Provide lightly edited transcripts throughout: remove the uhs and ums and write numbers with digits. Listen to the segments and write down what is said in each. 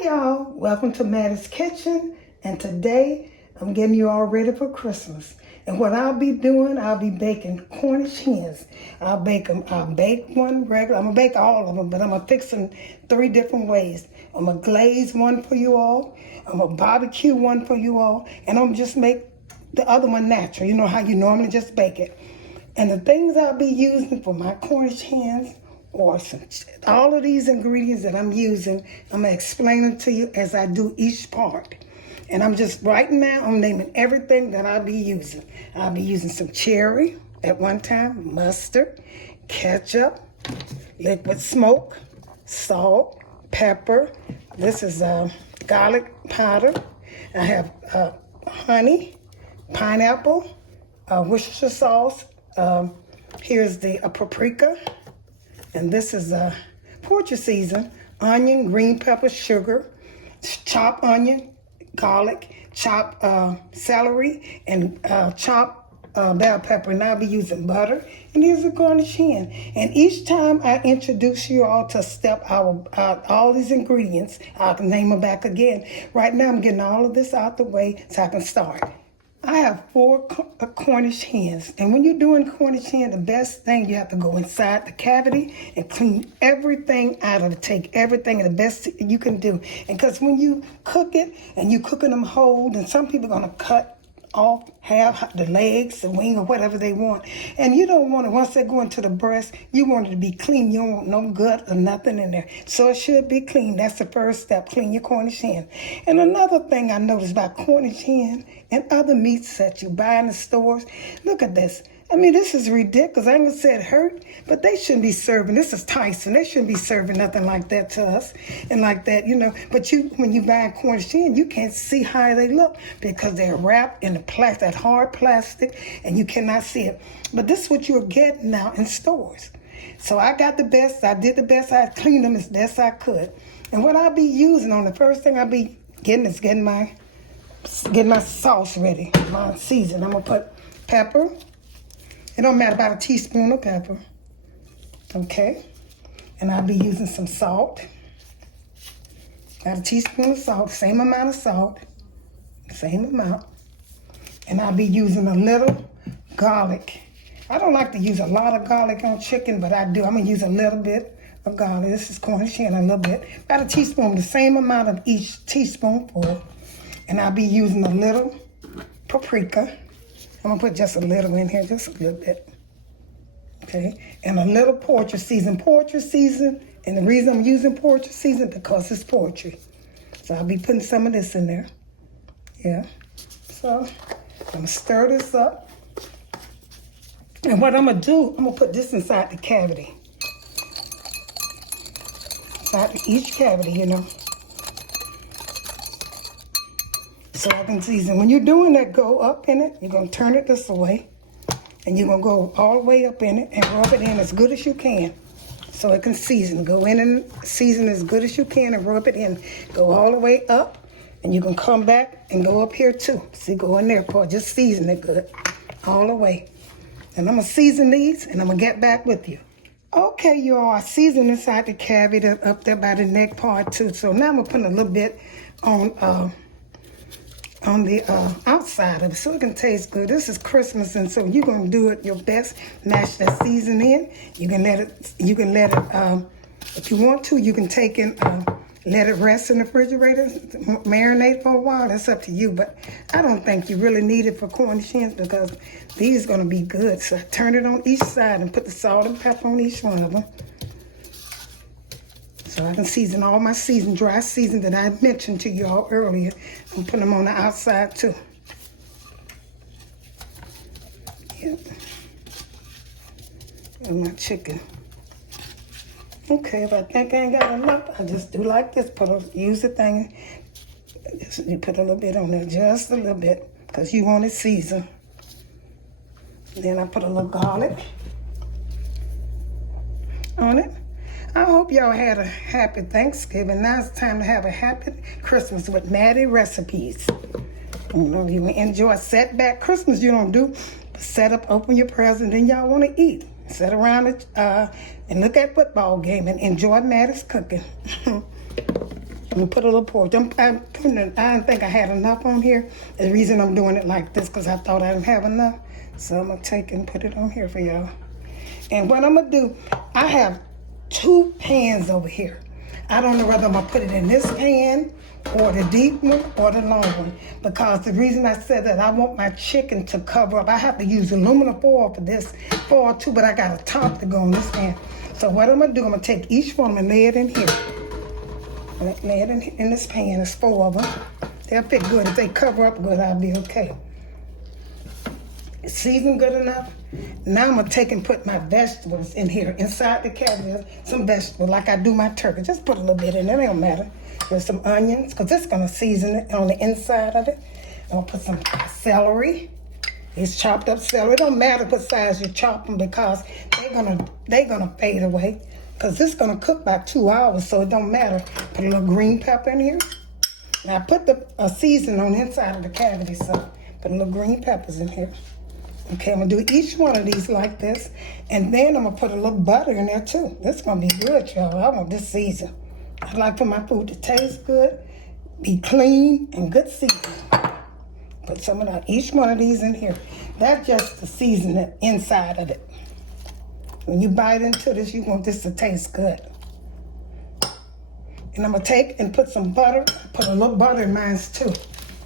Hi y'all, welcome to Mattie's Kitchen, and today I'm getting you all ready for Christmas. And what I'll be doing, I'll be baking Cornish hens. I'll bake one regular, I'm gonna bake all of them, but I'm gonna fix them 3 different ways. I'm gonna glaze one for you all, I'm gonna barbecue one for you all, and I'm gonna just make the other one natural. You know how you normally just bake it. And the things I'll be using for my Cornish hens, awesome. All of these ingredients that I'm using, I'm going to explain them to you as I do each part. And I'm just right now, I'm naming everything that I'll be using. I'll be using some cherry at one time, mustard, ketchup, liquid smoke, salt, pepper. This is garlic powder. I have honey, pineapple, Worcestershire sauce. Here's the paprika. And this is poultry season, onion, green pepper, sugar, chopped onion, garlic, chopped celery, and chopped bell pepper. And I'll be using butter. And here's a Cornish hen. And each time I introduce you all to all these ingredients, I'll name them back again. Right now I'm getting all of this out the way so I can start. I have 4 Cornish hens, and when you're doing Cornish hen, the best thing, you have to go inside the cavity and clean everything out of it. Take everything, and the best you can do. And because when you cook it, and you're cooking them whole, then some people are going to cut off half the legs, the wing, or whatever they want. And you don't want it, once they go into the breast, you want it to be clean. You don't want no gut or nothing in there. So it should be clean. That's the first step, clean your Cornish hen. And another thing I noticed about Cornish hen and other meats that you buy in the stores, look at this. I mean, this is ridiculous. I ain't gonna say it hurt, but they shouldn't be serving. This is Tyson. They shouldn't be serving nothing like that to us and like that, you know. But when you buy Cornish hen, you can't see how they look because they're wrapped in that hard plastic, and you cannot see it. But this is what you're getting now in stores. So I got the best. I did the best. I cleaned them as best I could. And what I'll be using on the first thing I'll be getting is getting my sauce ready, my season. I'm gonna put pepper. It don't matter, about a teaspoon of pepper, okay? And I'll be using some salt. About a teaspoon of salt, same amount of salt, same amount. And I'll be using a little garlic. I don't like to use a lot of garlic on chicken, but I do. I'm gonna use a little bit of garlic. This is Cornish hen, a little bit. About a teaspoon, the same amount of each teaspoonful. And I'll be using a little paprika. I'm gonna put just a little in here, just a little bit. Okay, and a little poultry season. And the reason I'm using poultry season because it's poultry. So I'll be putting some of this in there. Yeah. So I'm gonna stir this up. And what I'm gonna do, I'm gonna put this inside the cavity. Inside each cavity, you know. So I can season. When you're doing that, go up in it. You're going to turn it this way. And you're going to go all the way up in it and rub it in as good as you can. So it can season. Go in and season as good as you can and rub it in. Go all the way up. And you can come back and go up here too. See, go in there, Paul. Just season it good. All the way. And I'm going to season these and I'm going to get back with you. Okay, you all, I seasoned inside the cavity up there by the neck part too. So now I'm going to put a little bit on the outside of it so it can taste good. This is Christmas, and so you're gonna do it your best. Mash that season in. You can let it if you want to, you can take and let it rest in the refrigerator, marinate for a while. That's up to you, but I don't think you really need it for Cornish hens because these are gonna be good. So I turn it on each side and put the salt and pepper on each one of them. So I can season all my dry season that I mentioned to you all earlier. I'm putting them on the outside too. Yep. And my chicken. Okay, if I think I ain't got enough, I just do like this. Use the thing. You put a little bit on there, just a little bit, because you want it seasoned. Then I put a little garlic on it. I hope y'all had a happy Thanksgiving. Now it's time to have a happy Christmas with Mattie recipes. You know, you enjoy setback Christmas. You don't do, but set up, open your present, then y'all want to eat. Sit around it, and look at football game and enjoy Mattie's cooking. I'm gonna put a little pork. I don't think I had enough on here. The reason I'm doing it like this because I thought I didn't have enough. So I'm gonna take and put it on here for y'all. And what I'm gonna do, I have 2 pans over here. I don't know whether I'm gonna put it in this pan or the deep one or the long one, because the reason I said that, I want my chicken to cover up. I have to use aluminum foil for this foil too, but I got a top to go on this pan. So what I'm gonna do, I'm gonna take each one and lay it in here. Lay it in this pan. There's 4 of them. They'll fit good. If they cover up good, I'll be okay. It's seasoned good enough. Now I'm gonna take and put my vegetables in here, inside the caviar. Some vegetables, like I do my turkey. Just put a little bit in there, it don't matter. There's some onions, because it's gonna season it on the inside of it. I'm gonna put some celery. It's chopped up celery. It don't matter what size you chop them, because they're gonna fade away. Because this is gonna cook about 2 hours, so it don't matter. Put a little green pepper in here. Now I put the seasoning on the inside of the cavity, so put a little green peppers in here. Okay, I'm gonna do each one of these like this, and then I'm gonna put a little butter in there too. This is gonna be good, y'all. I want this season. I like for my food to taste good, be clean, and good season. Put some of each one of these in here. That's just the seasoning inside of it. When you bite into this, you want this to taste good. And I'm gonna take and put some butter. Put a little butter in mine too.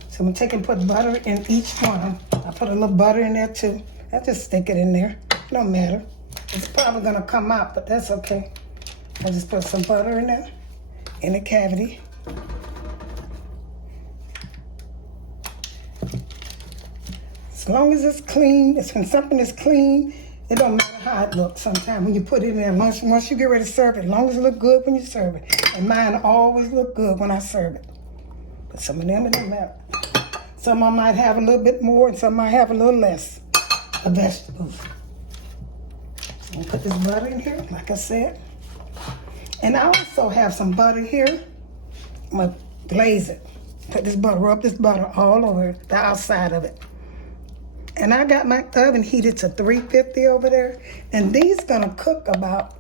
So I'm gonna take and put butter in each one. I put a little butter in there too. I just stick it in there. It don't matter. It's probably gonna come out, but that's okay. I just put some butter in there, in the cavity. As long as it's clean, when something is clean, it don't matter how it looks sometimes when you put it in there. Once you get ready to serve it, as long as it look good when you serve it. And mine always look good when I serve it. But some of them, it don't matter. Some I might have a little bit more and some might have a little less of vegetables. So I'm gonna put this butter in here, like I said. And I also have some butter here. I'm gonna glaze it. Put this butter, rub this butter all over the outside of it. And I got my oven heated to 350 over there. And these gonna cook about,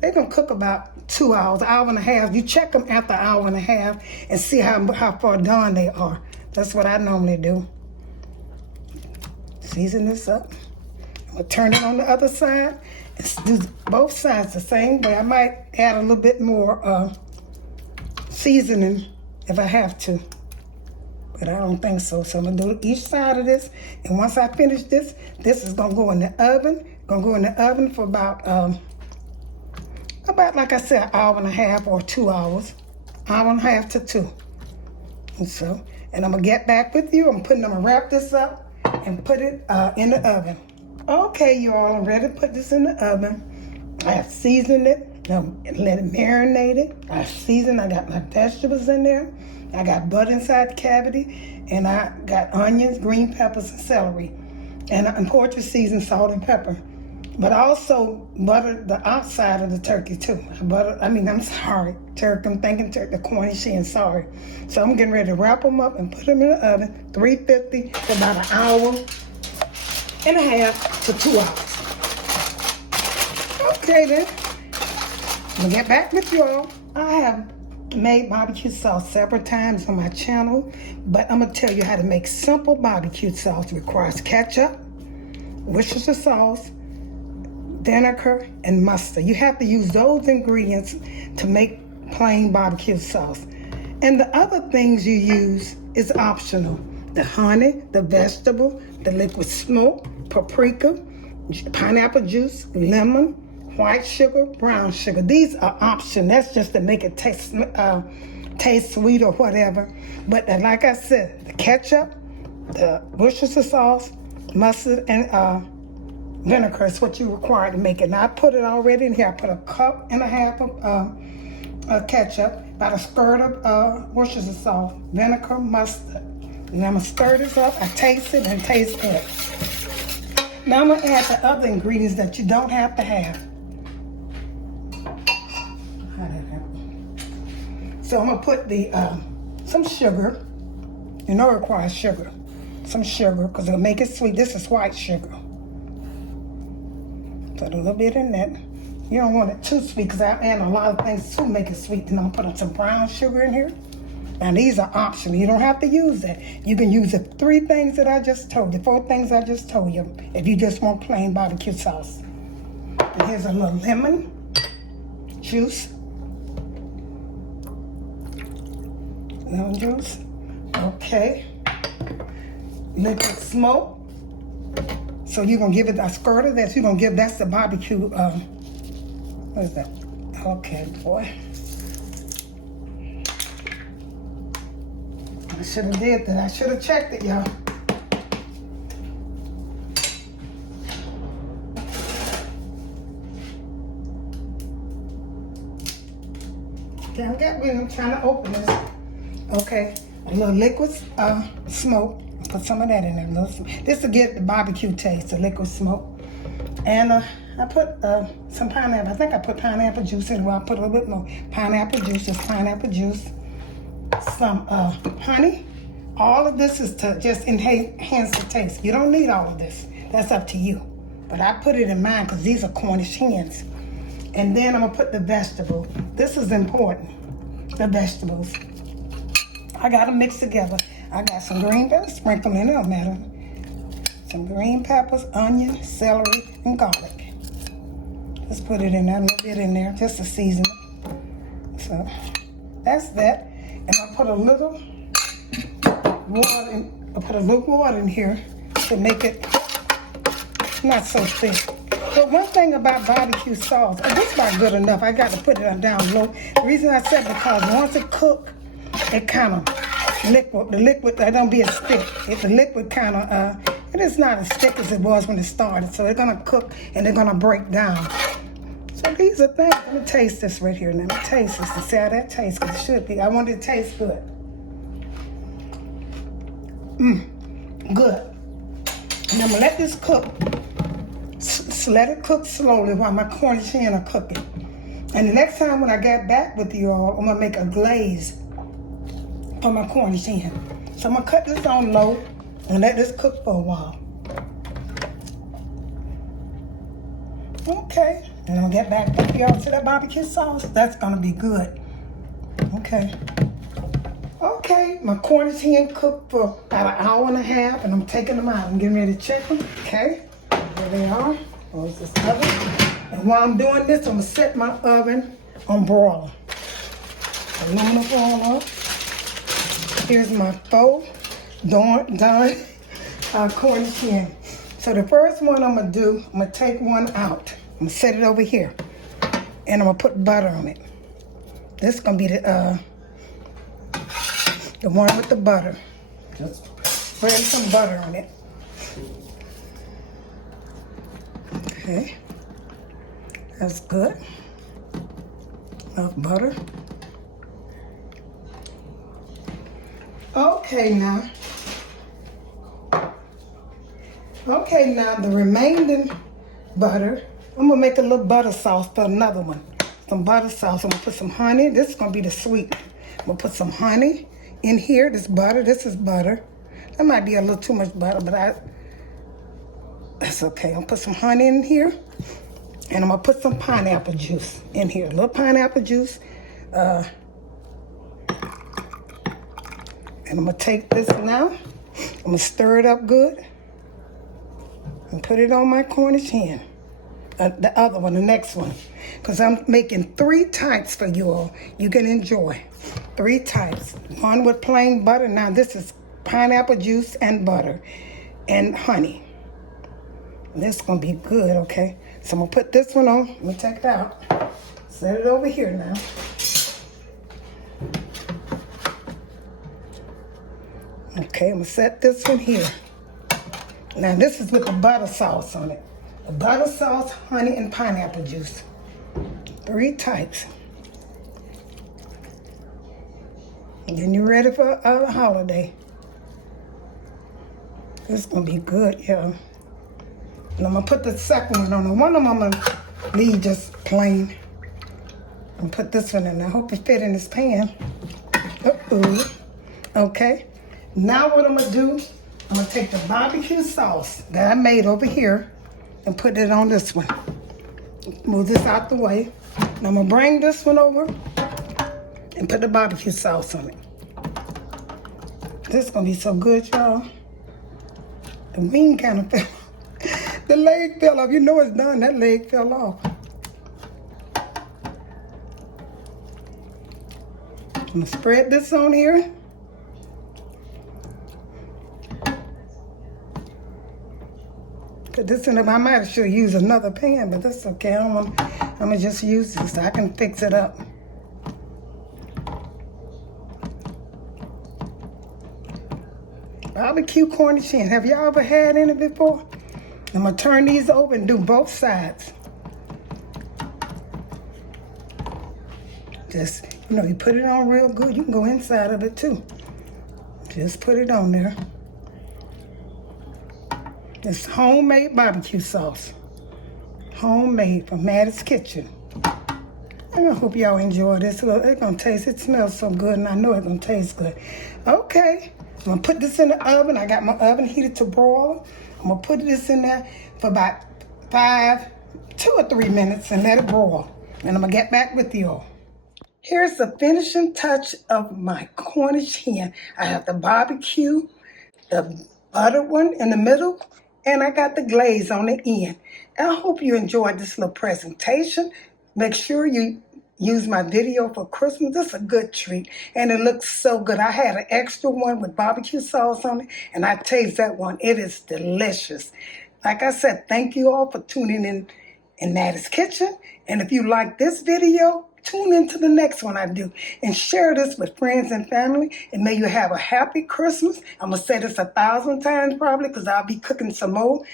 they're gonna cook about 2 hours, hour and a half. You check them after an hour and a half and see how far done they are. That's what I normally do. Season this up. I'm gonna turn it on the other side and do both sides the same way. I might add a little bit more seasoning if I have to. But I don't think so. So I'm gonna do each side of this. And once I finish this, this is gonna go in the oven. Gonna go in the oven for about like I said, an hour and a half or 2 hours. Hour and a half to 2. And I'm gonna get back with you. I'm gonna wrap this up and put it in the oven. Okay, y'all, I'm ready to put this in the oven. I have seasoned it. Now let it marinate it. I seasoned. I got my vegetables in there. I got butter inside the cavity, and I got onions, green peppers, and celery, and poultry seasoned salt and pepper. But I also buttered the outside of the turkey too. Turkey. I'm thinking turkey, the Cornish Hen, sorry. So I'm getting ready to wrap them up and put them in the oven, 350 for about an hour and a half to 2 hours. Okay then, I'm gonna get back with you all. I have made barbecue sauce several times on my channel, but I'm gonna tell you how to make simple barbecue sauce. It requires ketchup, Worcestershire sauce, vinegar, and mustard. You have to use those ingredients to make plain barbecue sauce. And the other things you use is optional. The honey, the vegetable, the liquid smoke, paprika, pineapple juice, lemon, white sugar, brown sugar. These are optional. That's just to make it taste sweet or whatever. But like I said, the ketchup, the Worcestershire sauce, mustard, and vinegar is what you require to make it. Now I put it already in here. I put a cup and a half of ketchup, about a squirt of Worcestershire sauce, vinegar, mustard. And I'm gonna stir this up. I taste it and it tastes good. Now I'm gonna add the other ingredients that you don't have to have. So I'm gonna put the some sugar. You know it requires sugar. Some sugar, because it'll make it sweet. This is white sugar. Put a little bit in that. You don't want it too sweet because I add a lot of things to make it sweet. And I'm gonna put some brown sugar in here. Now these are optional. You don't have to use that. You can use the 3 things that I just told you, 4 things I just told you, if you just want plain barbecue sauce. And here's a little lemon juice. Lemon juice. Okay. Liquid smoke. So you're gonna give it a squirt of that. You're gonna give that's the barbecue. What is that? Okay, boy. I should have did that. I should have checked it, y'all. Okay, I'm trying to open this. Okay, a little liquid smoke. Put some of that in there. This will get the barbecue taste, the liquid smoke. And I put some pineapple. I think I put pineapple juice in. Well, I put a little bit more pineapple juice, just pineapple juice. Some honey. All of this is to just enhance the taste. You don't need all of this. That's up to you. But I put it in mine because these are Cornish hens. And then I'm going to put the vegetable. This is important, the vegetables. I got them mixed together. I got some green peppers, sprinkled in, it don't matter. Some green peppers, onion, celery, and garlic. Just put it in there, a little bit in there, just to season it. So that's that. And I put a little water in, water in here to make it not so thick. But one thing about barbecue sauce, this is not good enough. I got to put it down low. The reason I said because once it cooks, it kind of liquid. The liquid, it don't be as thick. If the liquid kind of, it is not as thick as it was when it started. So they're gonna cook and they're gonna break down. So these are things. Let me taste this right here. Let me taste this and see how that tastes. Cause it should be. I want it to taste good. Good. And I'm gonna let this cook. Let it cook slowly while my Cornish hen are cooking. And the next time when I get back with you all, I'm gonna make a glaze for my Cornish hen. So I'm gonna cut this on low and let this cook for a while. Okay, and I'm gonna get back with y'all to that barbecue sauce. That's gonna be good. Okay. Okay, my Cornish hen cooked for about an hour and a half, and I'm taking them out. I'm getting ready to check them. Okay, there they are. Close this oven. And while I'm doing this, I'm gonna set my oven on broiler. Aluminum foil up. Here's my faux done Cornish hen. So the first one I'm gonna do, I'm gonna take one out. I'm gonna set it over here, and I'm gonna put butter on it. This is gonna be the one with the butter. Just spread some butter on it. Okay, that's good. Enough butter. Okay, now the remaining butter, I'm gonna make a little butter sauce for another one. Some butter sauce. I'm gonna put some honey. This is gonna be the sweet. I'm gonna put some honey in here. This butter. This is butter. That might be a little too much butter, but that's okay. I'm gonna put some honey in here, and I'm gonna put some pineapple juice in here. A little pineapple juice. And I'm gonna take this now. I'm gonna stir it up good and put it on my Cornish hen. The other one, the next one. Because I'm making 3 types for you all. You can enjoy. 3 types. One with plain butter. Now this is pineapple juice and butter and honey. This is gonna be good, okay? So I'm gonna put this one on. Let me take it out. Set it over here now. Okay, I'm gonna set this one here. Now this is with the butter sauce on it. The butter sauce, honey, and pineapple juice. 3 types. And then you're ready for a holiday. This is gonna be good, y'all. And I'm gonna put the second one on. One of them I'm gonna leave just plain. And put this one in. I hope it fit in this pan. Uh-oh. Okay. Now what I'm gonna do, I'm gonna take the barbecue sauce that I made over here and put it on this one. Move this out the way. And I'm gonna bring this one over and put the barbecue sauce on it. This is gonna be so good, y'all. The wing kind of fell. The leg fell off. You know it's done. That leg fell off. I'm gonna spread this on here. Put this in. I might should use another pan, but that's okay. I'm gonna just use this. I can fix it up. Barbecue Cornish hen. Have y'all ever had any before? I'm gonna turn these over and do both sides. Just, you know, you put it on real good. You can go inside of it too. Just put it on there. It's homemade barbecue sauce. Homemade from Mattie's Kitchen. I hope y'all enjoy this. Look, it's gonna taste, it smells so good, and I know it's gonna taste good. Okay, I'm gonna put this in the oven. I got my oven heated to broil. I'm gonna put this in there for about 2 or 3 minutes and let it broil. And I'm gonna get back with you all. Here's the finishing touch of my Cornish hen. I have the barbecue, the butter one in the middle, and I got the glaze on the end. And I hope you enjoyed this little presentation. Make sure you use my video for Christmas. This is a good treat, and it looks so good. I had an extra one with barbecue sauce on it, and I taste that one. It is delicious. Like I said, thank you all for tuning in Mattie's Kitchen. And if you like this video, tune into the next one I do and share this with friends and family. And may you have a happy Christmas. I'm going to say this 1,000 times probably because I'll be cooking some more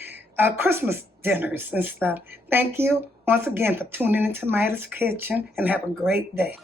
Christmas dinners and stuff. Thank you once again for tuning into Mattie's Kitchen and have a great day.